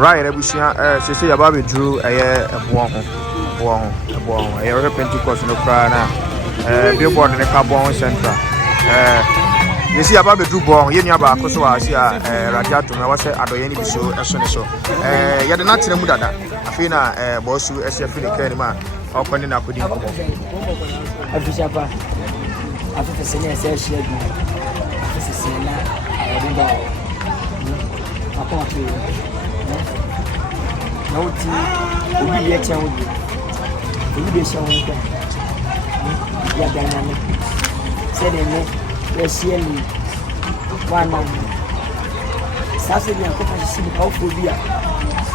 Right, ebusia say about be drew a bon Pentecost no cry na billboard ne carbon central you see about be drew bon ye nua ba akoso asia radiator me wase adoye ni biso eso ne so ye de na tena mu dada afi na bosu ese afi ne kan ma okoni na kodi nkomo afisha pa afi sene ese share bi afi sene na rinda aponte na uti obi bi echa obi bi echa obi ya dynamic said in the CLE one man sasa ni akopa sisi kwa phobia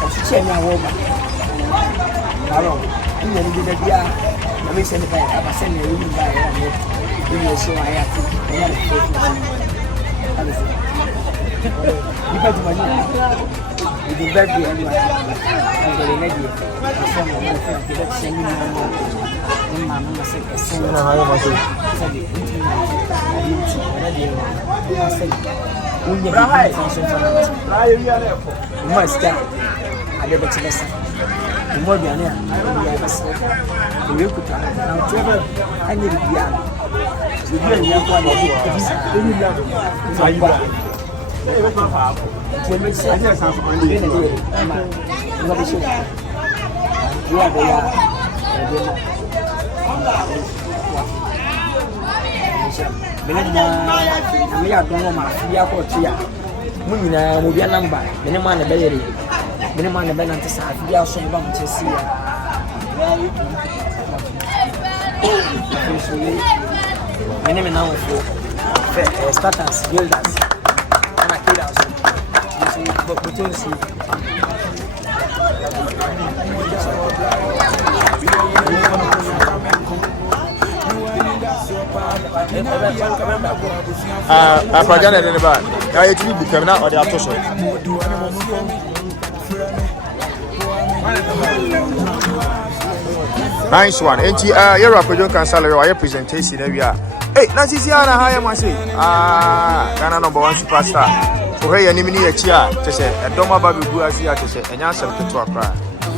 asiche ni awoba alo ni ni de dia na mimi sema kwa hapa sasa ni yule mbaya ni sio hayati ya nipa tumani ni baby ya ni ndio ndio sasa ni ndio sasa ni mama sasa na hayo maso me ya don ma ya ko tia mu nyina mo bia number me ma na be yere me ma na be na tsa bia so ba mo chesi ya me na wo for starters builders ana kila so opportunity Apagana de ba. I actually become now or the atoso. Nice one. Enti you're Kwadwo Nkansah Lilwin presentation there we are. Hey, na sisi ana haya mase. Ghana number 1 superstar. So hey animi ni echi a tese edoma ba bebu asi a tese enya asem keto akra.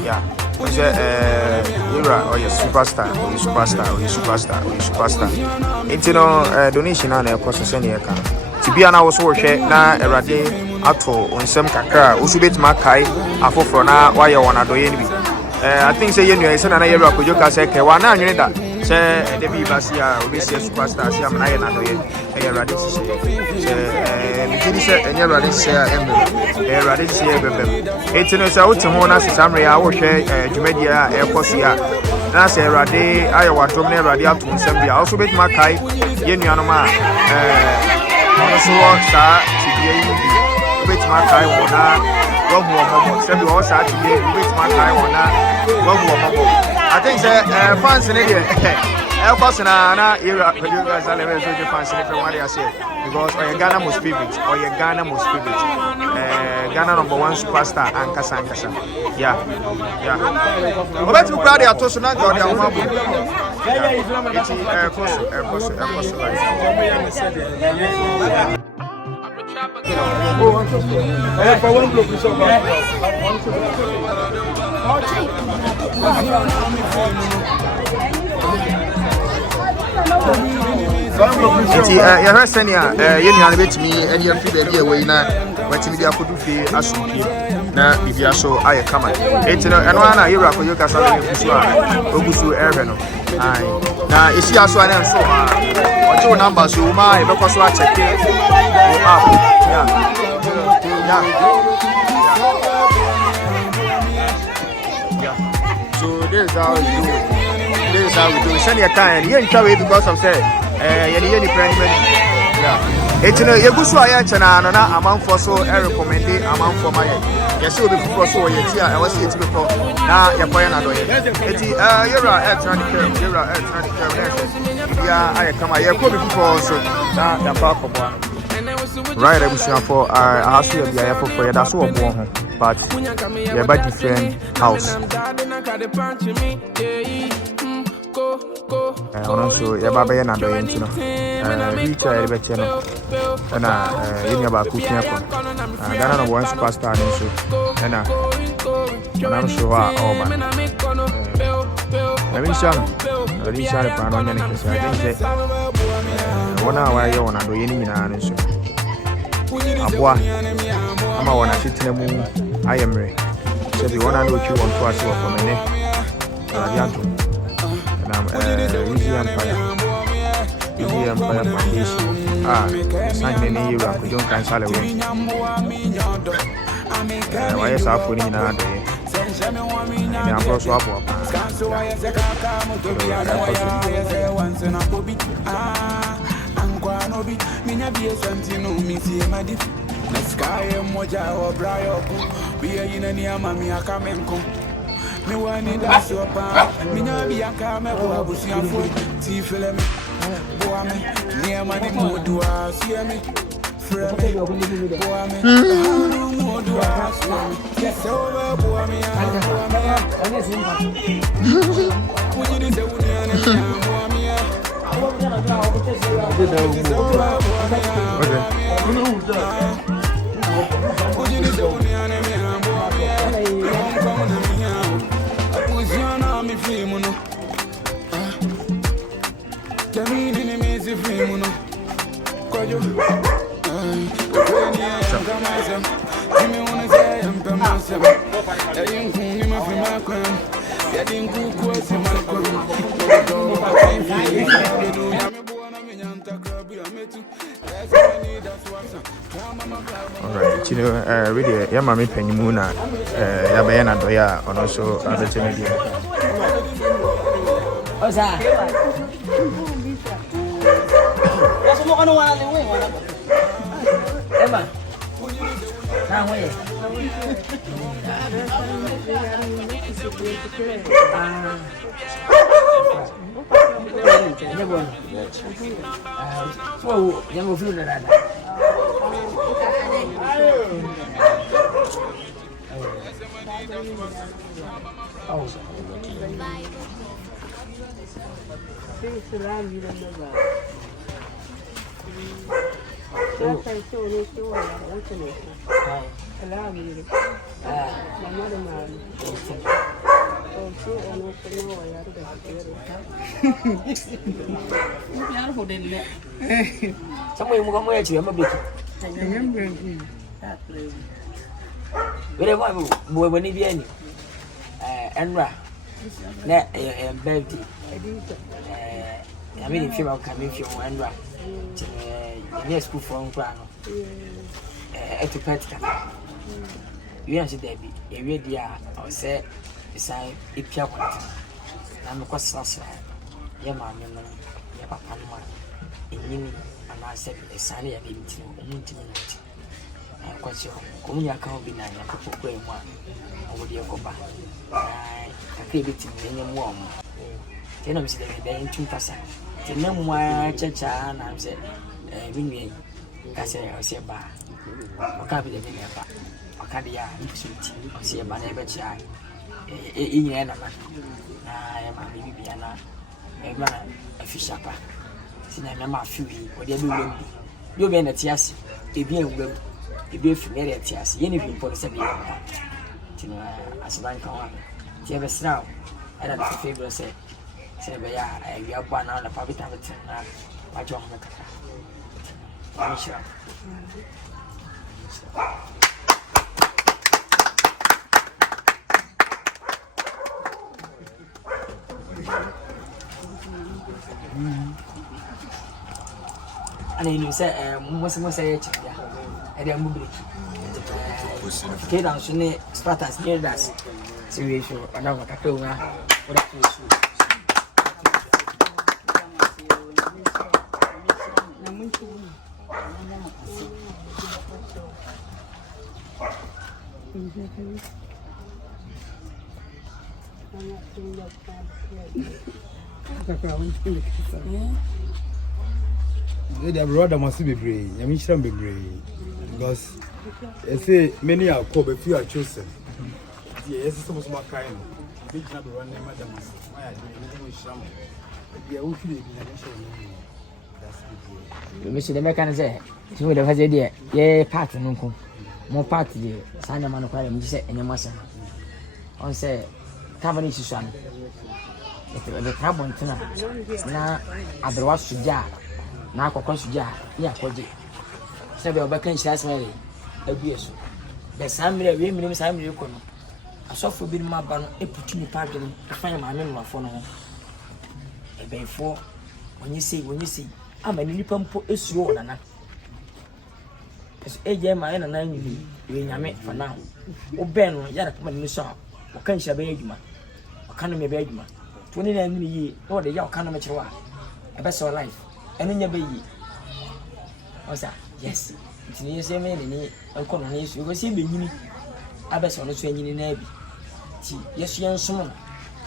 Yeah. You're a superstar. It's no donation and a process. To be an hour so share na a radi ato on some kakra, Usubit Makai, a for now, why you wanna do any. I think say you know, it's an area of Joka Seke, one I knew that. Say the Vivasia, Obisi superstar, Siam and I and a radish. And your radish a radish here. It's in a south to Mona Samri, I will share Jumedia, Airportia. That's a radi, Iowa, Tomne Radia to Sambia, also with Makai, Yenyanoma, also star, TBA, with Makai, Wana. Send you all start to be with my time on that. I think fans in India. Help us in an era for you guys. I never saw the fans in what I say because Ghana most favorite or Ghana most favorite. Ghana number 1 superstar and Nkansah. Yeah. But you proud of to not go there. For one block, we saw you're sending a bit to me and you're free away now. What's in the Akudufi Asuki now? If you are so, I come at it. And one I hear for you, Ogusu Erveno. Now, is she also an answer? What's your number? So, my because I check it. So this is how we do it. This is how we do it. Send your time. You ain't tell because of say, any friend. It's no you go so I chana na amount for so recommend amount for my yes will be for so yet here I was it before now you're going to do it. It's you're a trend you're a trend yeah I come here could be before so now you're back of right I wish you for I ask you be here for you that's what born but you're by different house Also, your baba and I don't know. Reach a little bit, and in your back, cooking up. I don't know one superstar, and I'm sure all my. I mean, I reach out upon one and I think 1 hour you want to do any answer. I'm a one I sit in the moon. I am ready. So if you want to do what you want to ask for me, and I'm Weezy Empire Foundation. Signing in you, Kwadwo Nkansah Lilwin. Why is our food in our day? And I'm also up. Me wani da sopa, me nya bi aka me bo abusuafo ti fele me bo ame ne mani modu asie me fre me bo ame modu asie me so bo ame kujini se uni ane bo ame kujini se uni ane Fimuno, Jamie didn't miss a Fimuno. Kwadwo, Jimmy wanna say I'm from myself. I didn't come my from my crime. I didn't cook what's in my crime. Alright, you know, really, yeah, mommy Penimuna, Yabayana Doya, and also other media. What's that? That's what I know. Emma, now wait. Oh, you're moving that. Oh. Somewhere you come where you am a bit. Whatever when you any Enra, net and baby. I mean, if you are coming from Enra, yes, school from Grano. To pet. You answer Debbie, a ready or say, beside if you want. I'm a question. Your mamma, your papa, and I said, a sunny and intimate. I'm quite sure. Only I can't be 9 o'clock. Over the Ocoba. I keep it in any warm. Then I'm saying they're in 2%. The name why Chacha and I'm saying, Winnie, I say, I say, bar. I can't be the name of I can't be a sweet. I see a man ever child. In I am a baby piano, a man, a fish upper. Sinema Fury, or the other you'll be in a tias, a beer will be familiar at tias, anything for the 7 years. As a bank on, you have a snow, and I'm a favorite say, we have 1 hour of public time. I don't know. Sure. And you say, most say, and then move it. Kid on Sunday, Spartans near us. Situation, I know what I feel now. The brother must be brave. I mean, she be brave because I say many are called, but few are chosen. Yes, some of my kind. big trouble run them, madam. Why are you some? Yeah, we feel it. Mr. The mechanic said, "You would have had the idea. Yeah, party, no, more party. Sign a man of him, you said, and your master. On say, Cabernet son. If the trouble tonight, now I was to jar. Now, of course, jar. Yeah, for you. Several backend says, Mary, abuse. The Samuel, women, Samuel, I saw for being my banner, a put in the party, to find my memory for no. A bay for when you see, I'm a little pump is slow than that. As a my and 9 you are for now. O Ben, Yarakman, you saw, or can she obey you? Or can you obey you? 29 years, or the young kind of mature. A best of life, and in your baby. What's that? Yes, it's near the same man, and come on, you will see me. I best on the train in Navy. Yes, young son.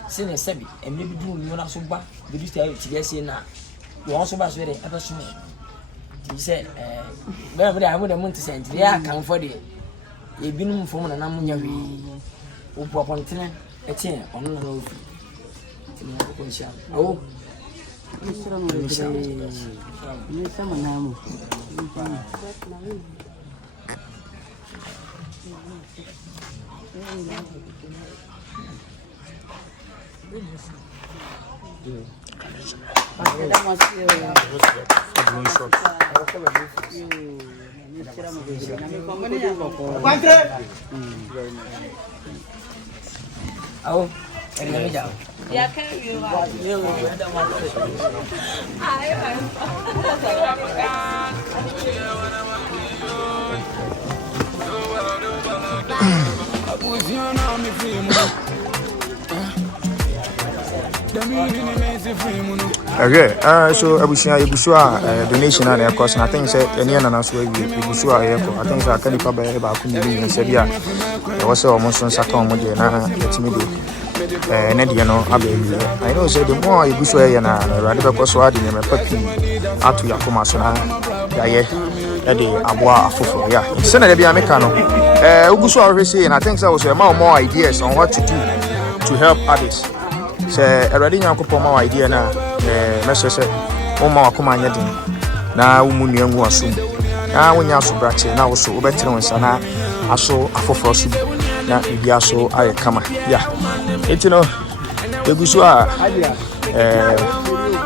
Send a sabby, and maybe do you not so bad. Did you stay to yes, now? You also was very ever small. He said, well, I would have wanted to send. Yeah, come for the you've been from an ammonia. Who pop on 10 a 10 on the road. Oh, oh, and let me down. Yeah, can you? Okay, so Abusia donation and of course, I think say any ananas we Abusia airport. I think I can be about Kundin and Serbia. There was almost on Saturn Mojana, let me do. Nediano, Abbey. I know, say the more Abusia and Radical Coswadi and a puppy out to Yakuma Sona, Yaye, Eddie, Abua, Fufo. Yeah, Senator Biamecano. Ubusua already saying, I think there was more ideas on what to do to help others. Say already nyankopon ma idea na message o ma akoma anya din na wo munu angu asum na wonya aso brache na wo so obetere wonsa na aso afoforo so na bibia so aye kama ya etino egusu a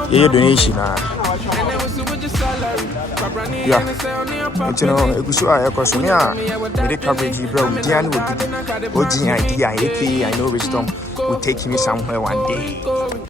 ye donation na ya etino egusu a ekoso me a me coverage bro we dia no ogi idea I know wisdom will take me somewhere one day.